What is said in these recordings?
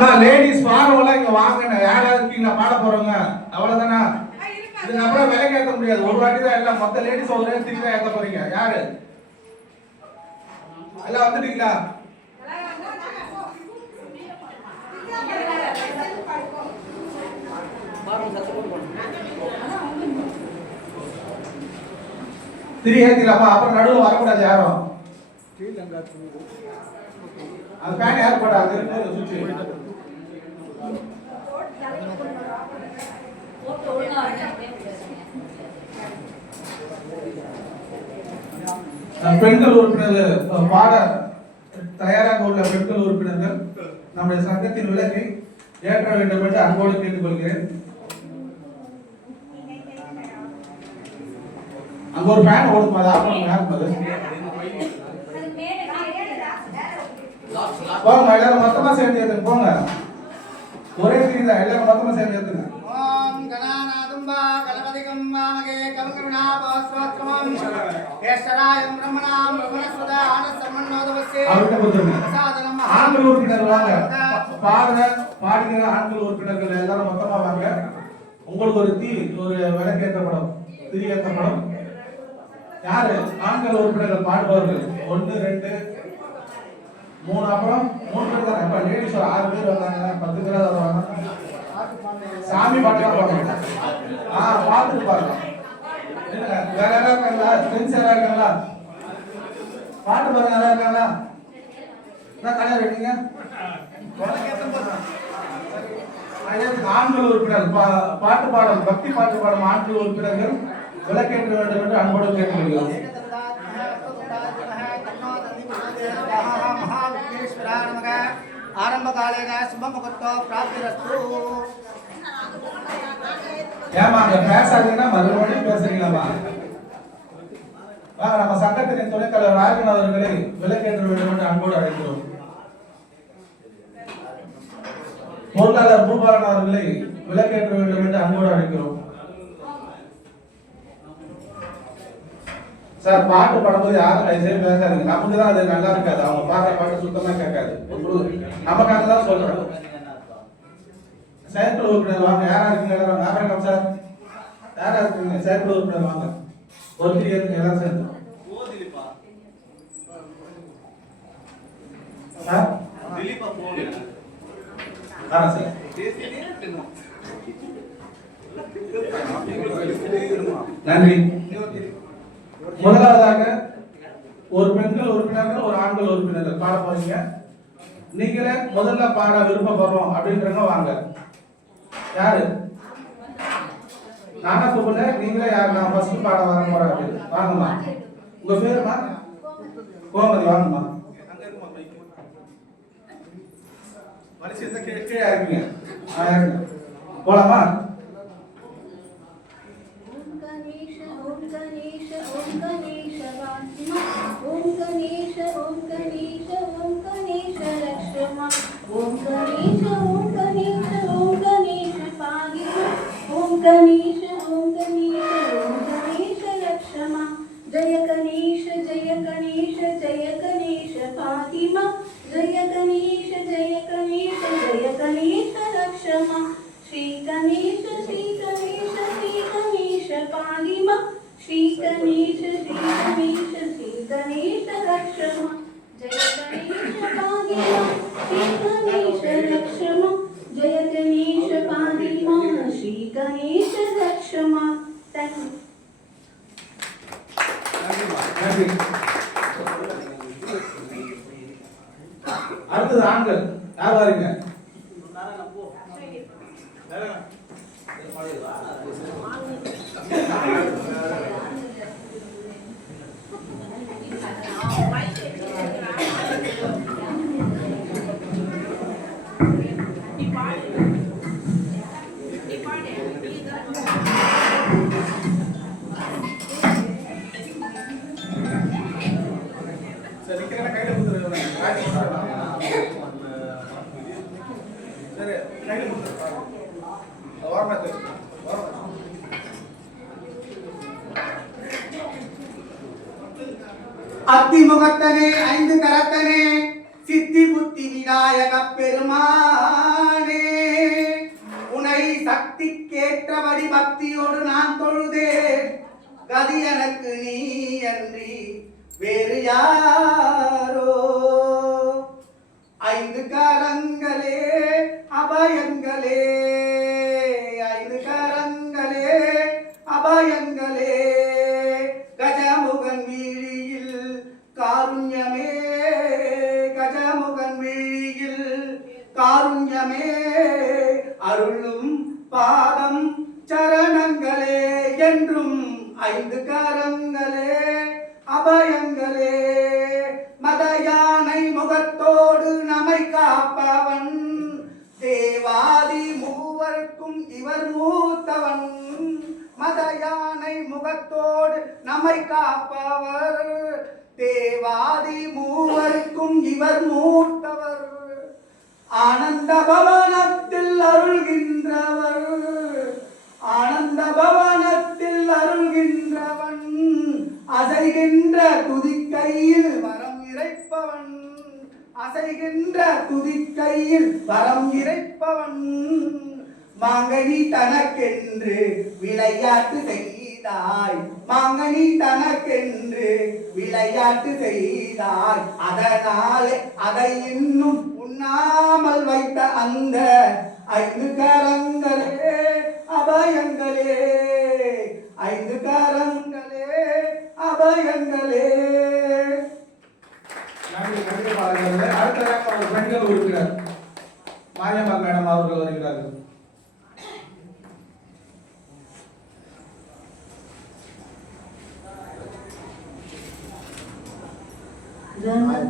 அம்மா லேடிஸ் பாடுவோம்ல இங்க வாங்க யாராவது இருக்கீங்களா பாட போறவங்க அவ்வளவுதானா? இதுக்கப்புறம் விலைக்கு ஏத்த முடியாது. ஒரு வாட்டி தான் எல்லாம் மொத்த லேடிஸ் ஒரே திருப்பி தான் ஏத்த போறீங்க. யாரு? எல்லாம் வந்துட்டீங்களா? திரி ஏத்திலாமா அப்புறம் நடுவுல வரக்கூடாது யாரும். அது இருக்கு சுவிட்ச். பெண்கள் உறுப்பினர்கள் பாட தயாராக உள்ள பெண்கள் உறுப்பினர்கள் நம்முடைய சங்கத்தின் விலக்கை ஏற்ற வேண்டும் என்று அன்போடு கேட்டுக்கொள்கிறேன். அங்க ஒரு ஃபேன் ஓடுமா? அது ஆஃப் பண்ணுங்க போங்க எல்லாரும் மொத்தமா சேர்ந்து ஏத்துங்க போங்க. ஒரே சீரியல் எல்லாரும் மொத்தமா சேர்ந்து ஏத்துங்க. ஓம் கணாநாதம் வா கணபதிகம் வாமகே கமகருணாபாஸ்வாத்மம் ஏஷராயம் பிரம்மணாம் பிரம்மணஸ்வத ஆனசம்மன்னோதவசே அவர்கிட்ட கொடுத்துருங்க சாதனம் ஆண்கள் உறுப்பினர் வாங்க பாடுற பாடுகிற ஆண்கள் உறுப்பினர்கள் எல்லாரும் மொத்தமா வாங்க. உங்களுக்கு ஒரு தீ ஒரு விளக்கு ஏற்றப்படும் திரி ஏற்றப்படும் யாரு? ஆண்கள் உறுப்பினர்கள் பாடுபவர்கள். ஒன்று ரெண்டு மூணு அப்புறம் மூணு பேர் தானே. இப்ப லேடிஸ் ஒரு ஆறு பேர் வந்தாங்க பத்து பேர் வருவாங்க. சாமி பாட்டு தான் ஆ பார்த்துட்டு பாருங்க. வேற யாராவது இருக்காங்களா? ஃப்ரெண்ட்ஸ் யாராவது இருக்காங்களா? பாட்டு பாருங்க யாராவது இருக்காங்களா? என்ன கல்யாணம் இருக்கீங்க ஆண்கள் உறுப்பினர். பா- பாட்டு பாடல் பக்தி பாட்டு பாடும் ஆண்கள் உறுப்பினர்கள் விளக்கேற்ற வேண்டும் என்று அன்போடு கேட்டுக்கொள்கிறோம். ஆரம்பகாலேன சுபமுகத்தோ பிராப்திரஸ்து ஏமா அங்க பேசாதீங்கன்னா மறுபடியும் பேசுறீங்களா வாங்க நம்ம சட்டத்தின் துணைத் தலைவர் ராஜன் அவர்களை விலக்கேற்ற வேண்டும் என்று அன்போடு அழைக்கிறோம். பொருளாளர் பூபாலன் அவர்களை விலக்கேற்ற வேண்டும் என்று அன்போடு அழைக்கிறோம். சார் பாட்டு பாடும்போது யாரும் தயவுசெய்து பேசாதீங்க. நமக்கு தான் அது நல்லா இருக்காது. அவங்க பாடுற பாட்டு சுத்தமா கேட்காது. நமக்காக தான் சொல்றோம். செயற்குழு உறுப்பினர் வாங்க. யாரா இருக்கீங்க? எல்லாரும் நாகரகம் சார். யாரா இருக்கீங்க? செயற்குழு உறுப்பினர் வாங்க. ஒரு இருக்கு எல்லாம் சேர்ந்து. சார்? ஆ சார்? நன்றி. முதலாவதாக ஒரு பெண்கள் உறுப்பினர்கள் ஒரு ஆண்கள் உறுப்பினர்கள். பாட போறீங்க. நீங்களே முதல்ல பாட விருப்பப்படுறோம் அப்படின்றவங்க வாங்க. யாரு? நானா கூப்பிட நீங்களே யார்? நான் ஃபர்ஸ்ட் பாடம் வர போறேன் வாங்கம்மா. உங்க பேருமா கோமதி வாங்கம்மா. போலாமா? ஓம் கணேஷ ஓம் கணேஷ ஓம் கணேஷ லட்சுமா. ஓம் கணேஷ lima dari. அத்திமுகத்தனே ஐந்து கரத்தனே சித்தி புத்தி விநாயக பெருமானே. உனை சக்திக்கேற்றபடி பக்தியோடு நான் தொழுதேன். கதி எனக்கு நீ அன்றி வேறு யார் காருண்யமே அருளும் பாதம் சரணங்களே என்றும் ஐந்து கரங்களே அபயங்களே. மத யானை முகத்தோடு நம்மை காப்பவன். தேவாதி மூவர்க்கும் இவர் மூத்தவன். மத யானை முகத்தோடு நம்மை காப்பவர். தேவாதி மூவருக்கும் இவர் மூத்தவர். ஆனந்த பவனத்தில் அருள்கின்றவர். ஆனந்த பவனத்தில் அருள்கின்றவன். அசைகின்ற துதிக்கையில் வரம் இறைப்பவன். அசைகின்ற துதிக்கையில் வரம் இறைப்பவன். மாங்கனி தனக்கென்று விளையாட்டு செய்தாய். மாங்கனி தனக்கென்று விளையாட்டு செய்தாய். அதனாலே அதை இன்னும் உண்ணாமல் வைத்த அந்த ஐந்து கரங்களே அபயங்களே. ஐந்து கரங்களே அபயங்களே. நன்றி அடுத்ததாக பெண்கள் உறுப்பினர். மாரியம்மாள் மேடம் அவர்கள் வருகிறார்கள்.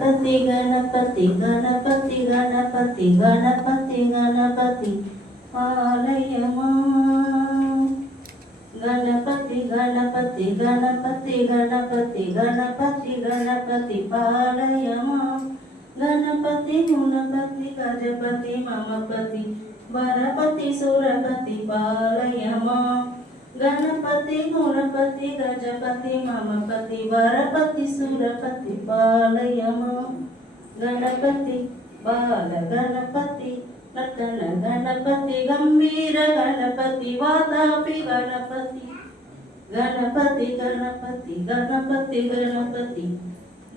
గణపతి గణపతి గణపతి గణపతి గణపతి గణపతి ఆలయమా? గణపతి గణపతి గణపతి గణపతి గణపతి గణపతి పాలయమా గణపతి గుణపతి గజపతి మమపతి వరపతి సురపతి పాలయమా గణపతి గుణపతి గజపతి మమపతి వరపతి సురపతి పాలయమ గణపతి బాల గణపతి ప్రకన గణపతి గంభీర గణపతి వాతాపి గణపతి. గణపతి గణపతి గణపతి గణపతి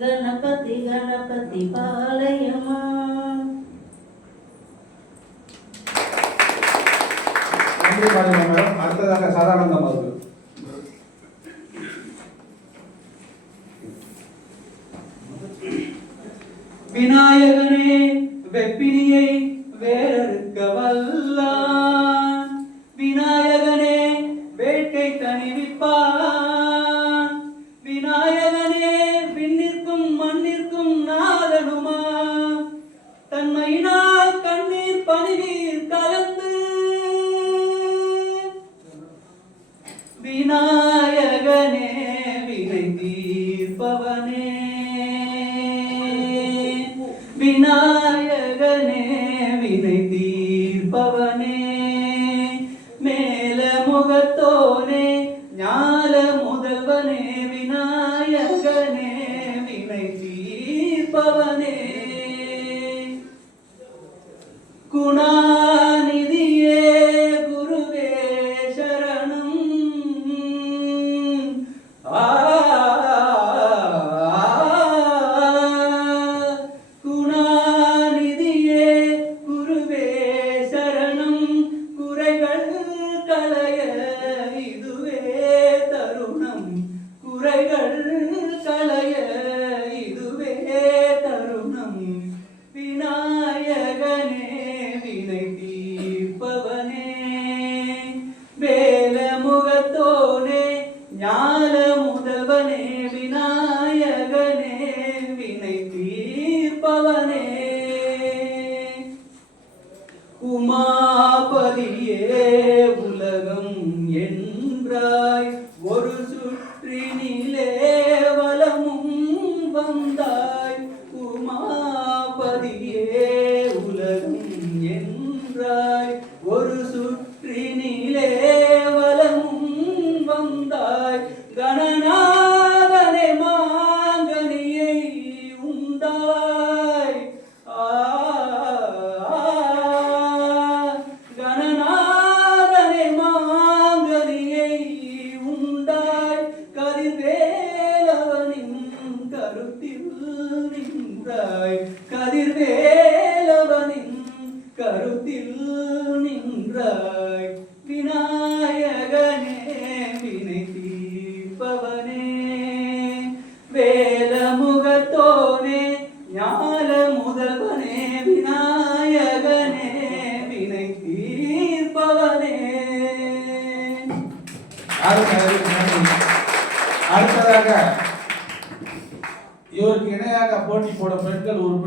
గణపతి గణపతి పాలయమా Thank அடுத்ததாக சதானந்தம் அவர்கள் விநாயகனே வெப்பினியை வேறறுக்க வல்லான் இவருக்கு இணையாக போட்டி போட பெண்கள் உறுப்பினர்